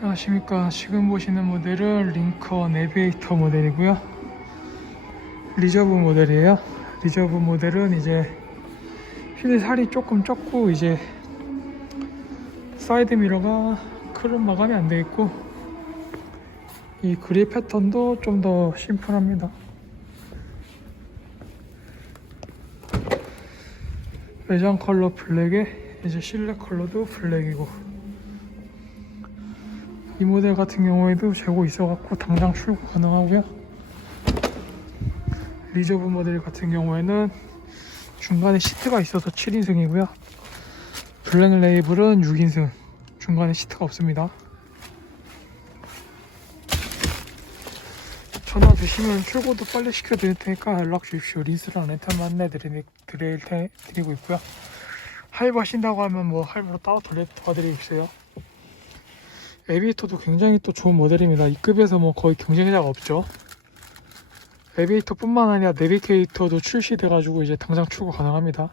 안녕하십니까. 지금 보시는 모델은 링컨 에비에이터 모델이고요. 리저브 모델이에요. 리저브 모델은 이제 휠 살이 조금 적고 이제 사이드 미러가 크롬 마감이 안 되어 있고 이 그립 패턴도 좀 더 심플합니다. 외장 컬러 블랙에 이제 실내 컬러도 블랙이고 이 모델 같은 경우에도 재고 있어갖고 당장 출고 가능하고요. 리저브 모델 같은 경우에는 중간에 시트가 있어서 7인승이고요. 블랙 레이블은 6인승. 중간에 시트가 없습니다. 전화 주시면 출고도 빨리 시켜드릴 테니까 연락 주십시오. 리스랑 렌탈 안내 드리, 드릴 테, 드리고 있고요. 할부 하신다고 하면 뭐 할부로 따로 돌려 도와드리겠어요. 에비에이터도 굉장히 또 좋은 모델입니다. 이 급에서 뭐 거의 경쟁자가 없죠. 에비에이터뿐만 아니라 내비게이터도 출시돼가지고 이제 당장 출고 가능합니다.